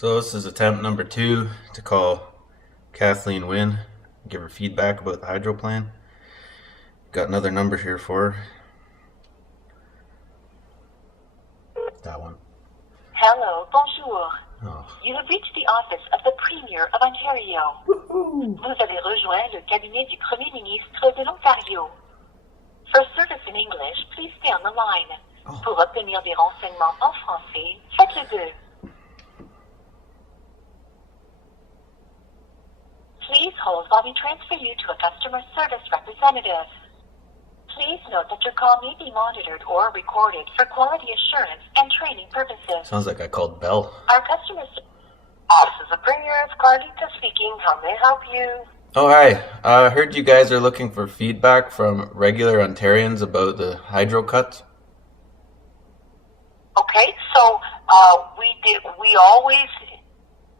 So this is attempt number 2 to call Kathleen Wynne, give her feedback about the hydro plan. Got another number here for her. That one. Hello, bonjour. Oh. You have reached the office of the Premier of Ontario. Woohoo. Vous avez rejoint le cabinet du Premier ministre de l'Ontario. For service in English, please stay on the line. Oh. Pour obtenir des renseignements en français, faites le 2. Please hold while we transfer you to a customer service representative. Please note that your call may be monitored or recorded for quality assurance and training purposes. Sounds like I called Bell. Our customer office is the Premier. It's Carlita speaking. How may I help you? Oh, hi. I heard you guys are looking for feedback from regular Ontarians about the hydro cuts. Okay, so we always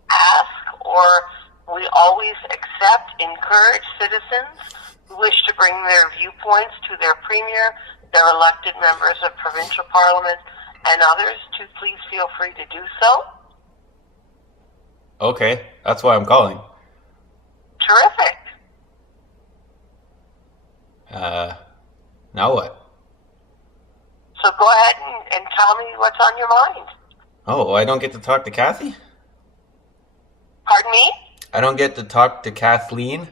ask, or we always accept, encourage citizens who wish to bring their viewpoints to their Premier, their elected members of provincial parliament, and others to please feel free to do so. Okay, that's why I'm calling. Terrific. Now what? So go ahead and tell me what's on your mind. Oh, I don't get to talk to Kathy? Pardon me? I don't get to talk to Kathleen?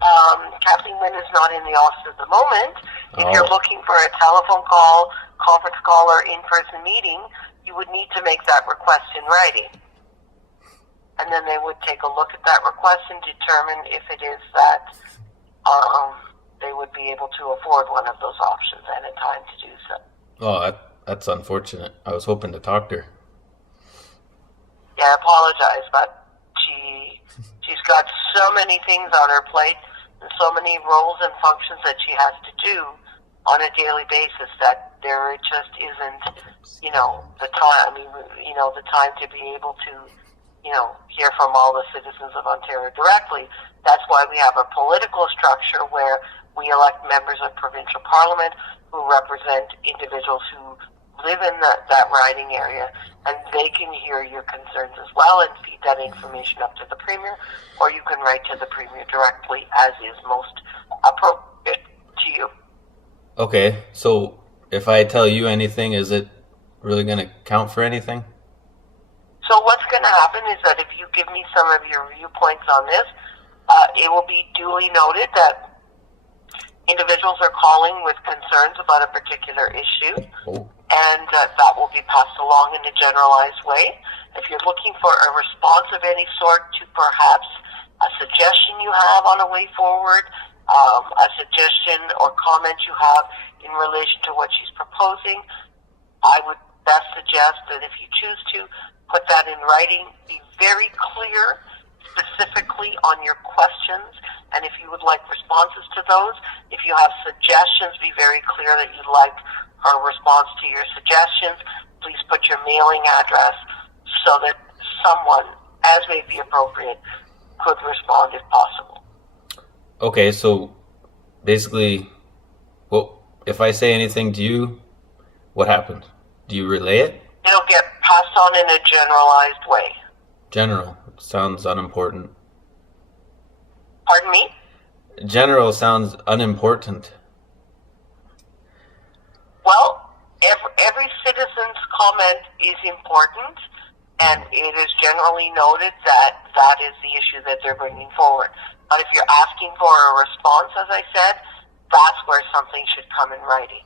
Kathleen Wynne is not in the office at the moment. If you're Oh. looking for a telephone call, conference call, or in-person meeting, you would need to make that request in writing. And then they would take a look at that request and determine if it is that they would be able to afford one of those options at a time to do so. Oh, that's unfortunate. I was hoping to talk to her. Yeah, I apologize, but she's got so many things on her plate and so many roles and functions that she has to do on a daily basis that there just isn't, the time. The time to be able to, hear from all the citizens of Ontario directly. That's why we have a political structure where we elect members of provincial parliament who represent individuals who live in that riding area, and they can hear your concerns as well and feed that information up to the Premier, or you can write to the Premier directly as is most appropriate to you. Okay, so if I tell you anything, is it really going to count for anything? So what's going to happen is that if you give me some of your viewpoints on this, it will be duly noted that individuals are calling with concerns about a particular issue, Oh. and that will be passed along in a generalized way. If you're looking for a response of any sort to perhaps a suggestion you have on a way forward, a suggestion or comment you have in relation to what she's proposing, I would best suggest that if you choose to, put that in writing, be very clear specifically on your questions, and if you would like responses to those, if you have suggestions, be very clear that you'd like a response to your suggestions. Please put your mailing address so that someone, as may be appropriate, could respond if possible. Okay, so basically, well, if I say anything to you, what happens? Do you relay it? It'll get passed on in a generalized way. General sounds unimportant. Pardon me? General sounds unimportant. Well, every citizen's comment is important, and it is generally noted that that is the issue that they're bringing forward. But if you're asking for a response, as I said, that's where something should come in writing.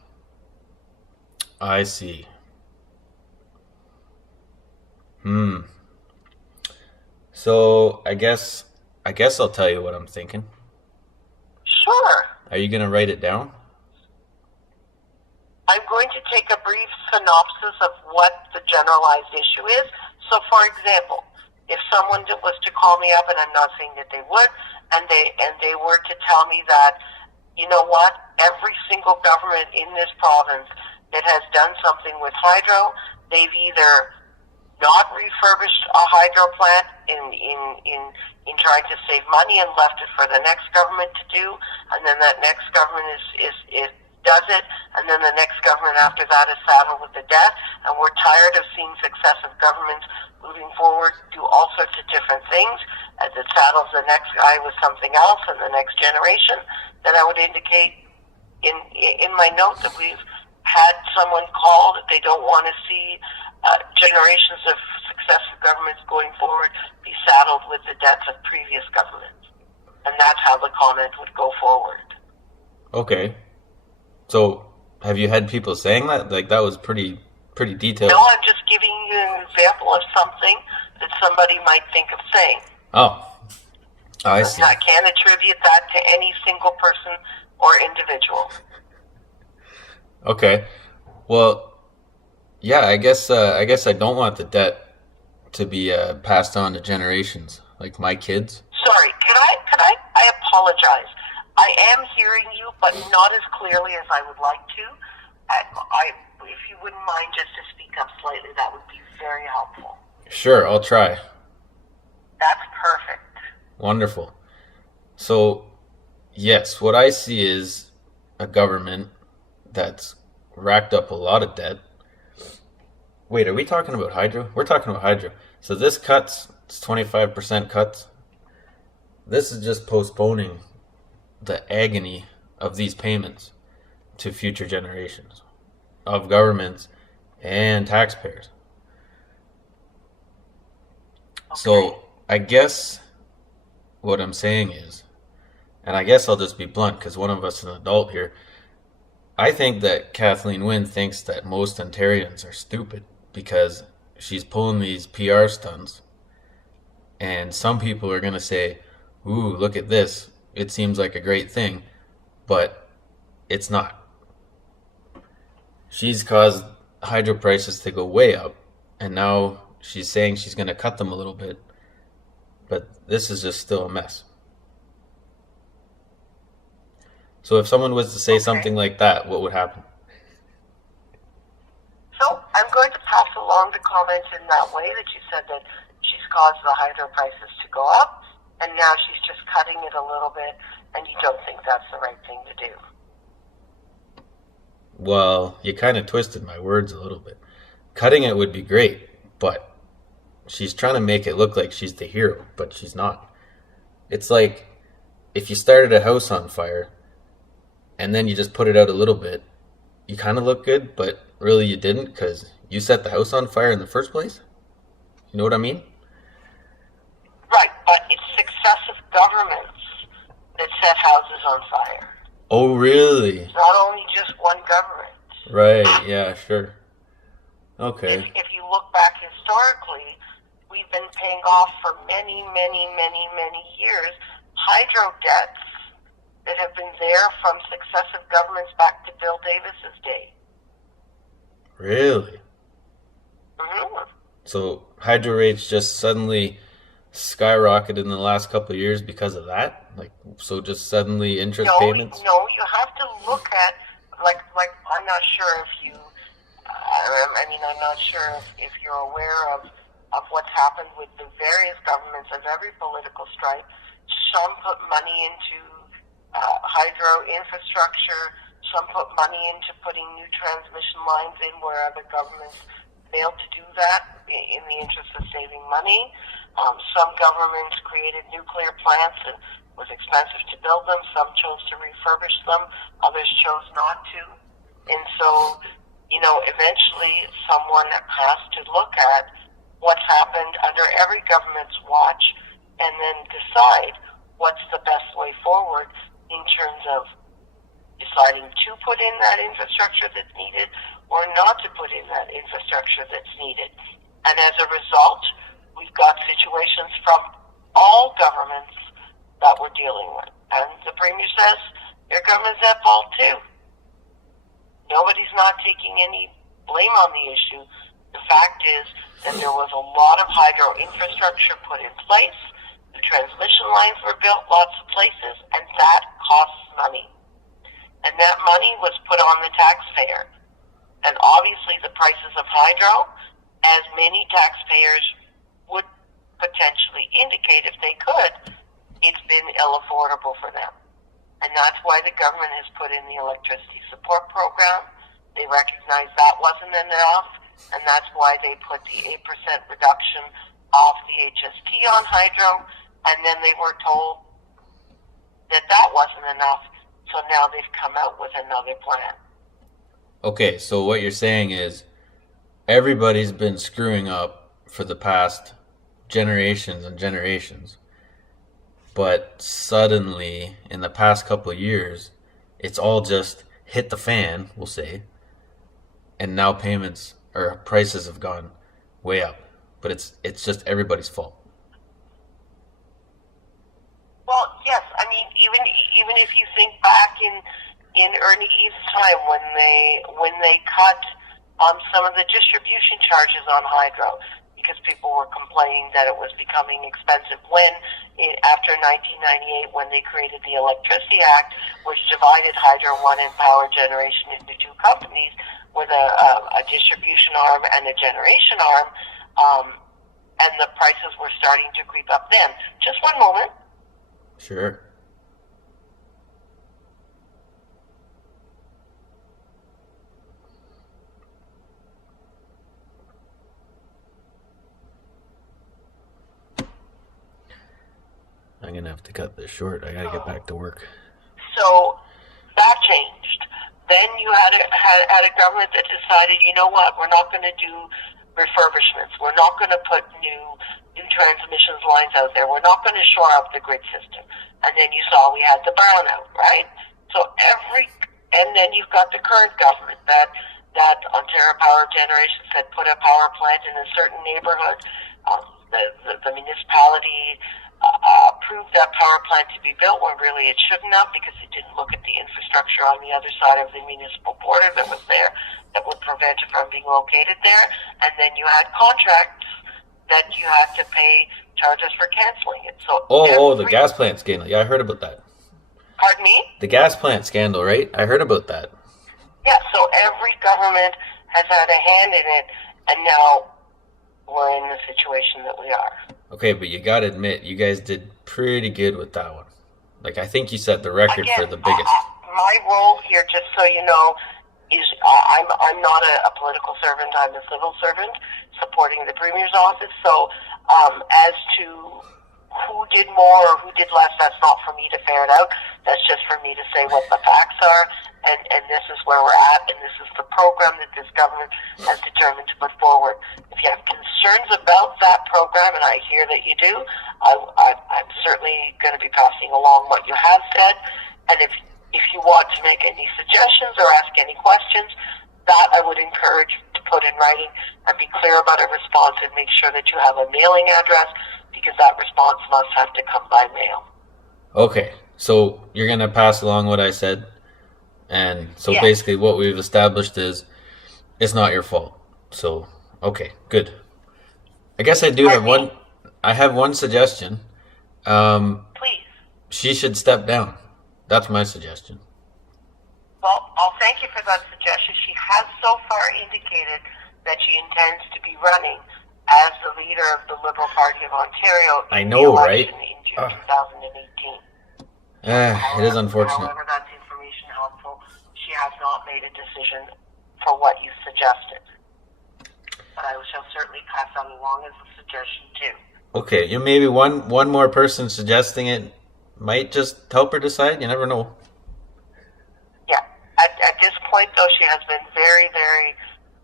I see. So I guess I'll tell you what I'm thinking. Sure. Are you gonna write it down? I'm going to take a brief synopsis of what the generalized issue is. So, for example, if someone was to call me up, and I'm not saying that they would, and they were to tell me that, you know what, every single government in this province that has done something with hydro, they've either not refurbished a hydro plant in trying to save money and left it for the next government to do, and then that next government is does it, and then the next government after that is saddled with the debt. And we're tired of seeing successive governments moving forward do all sorts of different things as it saddles the next guy with something else and the next generation. Then I would indicate in my note that we've had someone call that they don't want to see generations of successive governments going forward be saddled with the debts of previous governments. And that's how the comment would go forward. Okay. So, have you had people saying that? Like, that was pretty detailed. No, I'm just giving you an example of something that somebody might think of saying. Oh, I see. I can't attribute that to any single person or individual. Okay. Well, yeah, I guess I don't want the debt to be passed on to generations, like my kids. Sorry, I apologize. I am hearing you, but not as clearly as I would like to. If you wouldn't mind just to speak up slightly, that would be very helpful. Sure, I'll try. That's perfect. Wonderful. So, yes, what I see is a government that's racked up a lot of debt. Wait, are we talking about hydro? We're talking about hydro. So this cuts, it's 25% cuts. This is just postponing the agony of these payments to future generations of governments and taxpayers. Okay. So I guess what I'm saying is, and I guess I'll just be blunt because one of us is an adult here, I think that Kathleen Wynne thinks that most Ontarians are stupid because she's pulling these PR stunts, and some people are going to say, ooh, look at this. It seems like a great thing, but it's not. She's caused hydro prices to go way up, and now she's saying she's going to cut them a little bit, but this is just still a mess. So if someone was to say something like that, what would happen? So I'm going to pass along the comment in that way that you said that she's caused the hydro prices to go up, and now she's just cutting it a little bit, and you don't think that's the right thing to do. Well, you kind of twisted my words a little bit. Cutting it would be great, but she's trying to make it look like she's the hero, but she's not. It's like if you started a house on fire and then you just put it out a little bit, you kind of look good, but really you didn't because you set the house on fire in the first place? You know what I mean? Right, but it's successive governments that set houses on fire. Oh, really? It's not only just one government. Right, yeah, sure. Okay. If you look back historically, we've been paying off for many, many, many, many years hydro debts that have been there from successive governments back to Bill Davis's day. Really? Mm-hmm. So hydro rates just suddenly skyrocketed in the last couple of years because of that? Like, so just suddenly interest payments? No, you have to look at, like I'm not sure if you, I'm not sure if you're aware of what's happened with the various governments of every political stripe. Some put money into hydro infrastructure, some put money into putting new transmission lines in where other governments failed to do that in the interest of saving money. Some governments created nuclear plants and it was expensive to build them. Some chose to refurbish them. Others chose not to. And so, eventually someone has to look at what's happened under every government's watch and then decide what's the best way forward in terms of deciding to put in that infrastructure that's needed or not to put in that infrastructure that's needed. And as a result, we've got situations from all governments that we're dealing with. And the Premier says your government's at fault too. Nobody's not taking any blame on the issue. The fact is that there was a lot of hydro infrastructure put in place. The transmission lines were built lots of places, and that costs money. And that money was put on the taxpayer. And obviously the prices of hydro, as many taxpayers would potentially indicate if they could, it's been ill affordable for them. And that's why the government has put in the electricity support program. They recognized that wasn't enough, and that's why they put the 8% reduction off the HST on hydro, and then they were told that that wasn't enough, so now they've come out with another plan. Okay, so what you're saying is everybody's been screwing up for the past generations and generations. But suddenly, in the past couple of years, it's all just hit the fan, we'll say, and now payments or prices have gone way up. But it's just everybody's fault. Well, yes, I mean, even if you think back in Ernie Eve's time when they cut some of the distribution charges on hydro, because people were complaining that it was becoming expensive. After 1998, when they created the Electricity Act, which divided Hydro One and Power Generation into two companies with a distribution arm and a generation arm, and the prices were starting to creep up then. Just one moment. Sure. I'm gonna have to cut this short. I gotta get back to work. So that changed. Then you had a government that decided, you know what, we're not going to do refurbishments. We're not going to put new transmissions lines out there. We're not going to shore up the grid system. And then you saw we had the brownout, right? And then you've got the current government that Ontario Power Generation said put a power plant in a certain neighborhood. The municipality approved that power plant to be built when really it shouldn't have, because it didn't look at the infrastructure on the other side of the municipal border that was there that would prevent it from being located there. And then you had contracts that you had to pay charges for canceling it. So the gas plant scandal. Yeah, I heard about that. Pardon me? The gas plant scandal, right? I heard about that. Yeah, so every government has had a hand in it, and now we're in the situation that we are. Okay, but you gotta admit, you guys did pretty good with that one. Like, I think you set the record for the biggest. My role here, just so you know, is I'm not a political servant. I'm a civil servant supporting the Premier's office. So as to who did more or who did less, that's not for me to ferret out. That's just for me to say what the facts are, and this is where we're at, and this is the program that this government has determined to put forward. If you have concerns about that program, and I hear that you do, I'm certainly going to be passing along what you have said. And if you want to make any suggestions or ask any questions, that I would encourage to put in writing and be clear about a response, and make sure that you have a mailing address, because that response must have to come by mail. Okay, so you're going to pass along what I said, and so Yes. Basically what we've established is it's not your fault. So, okay, good. I guess I do have one. I have one suggestion. Please. She should step down. That's my suggestion. Well, I'll thank you for that suggestion. She has so far indicated that she intends to be running as the leader of the Liberal Party of Ontario I in know, the right? election in June 2018. It is unfortunate. However, that's information helpful. She has not made a decision for what you suggested. But I shall certainly pass that along as a suggestion too. Okay, maybe one more person suggesting it might just help her decide. You never know. Yeah. At this point, though, she has been very, very,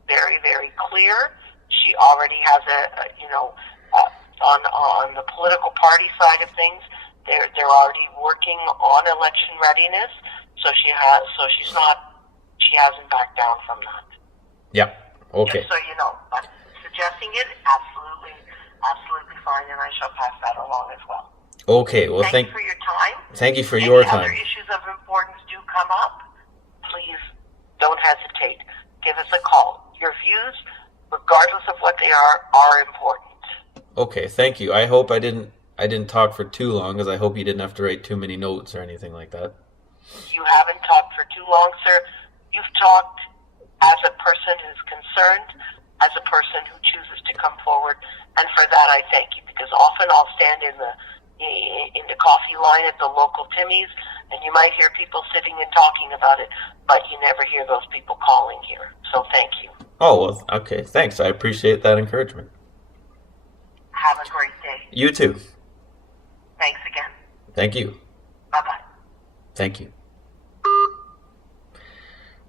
very, very clear. She already has on the political party side of things, they're already working on election readiness. So she hasn't backed down from that. Yeah. Okay. Just so you know, but suggesting it, absolutely fine, and I shall pass that along as well. Okay. Well, Thank you for your time. Thank you for your Any time. other issues of importance do come up, please don't hesitate. Give us a call. Your views, regardless of what they are important. Okay. Thank you. I hope I didn't talk for too long, because I hope you didn't have to write too many notes or anything like that. You haven't talked for too long, sir. You've talked as a person who's concerned, as a person who chooses to come forward, and for that I thank you, because often I'll stand in the coffee line at the local Timmy's, And you might hear people sitting and talking about it, but you never hear those people calling here. So thank you. Oh, well, okay. Thanks. I appreciate that encouragement. Have a great day. You too. Thanks again. Thank you. Bye-bye. Thank you.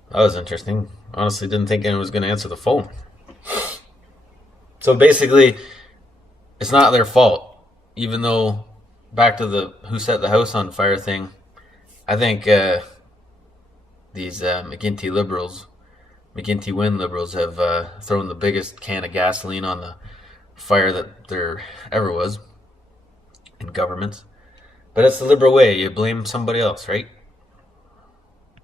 That was interesting. Honestly, didn't think anyone was going to answer the phone. So basically, it's not their fault. Even though, back to the who set the house on fire thing, I think these McGuinty Wynne liberals have thrown the biggest can of gasoline on the fire that there ever was in governments. But it's the liberal way. You blame somebody else, right?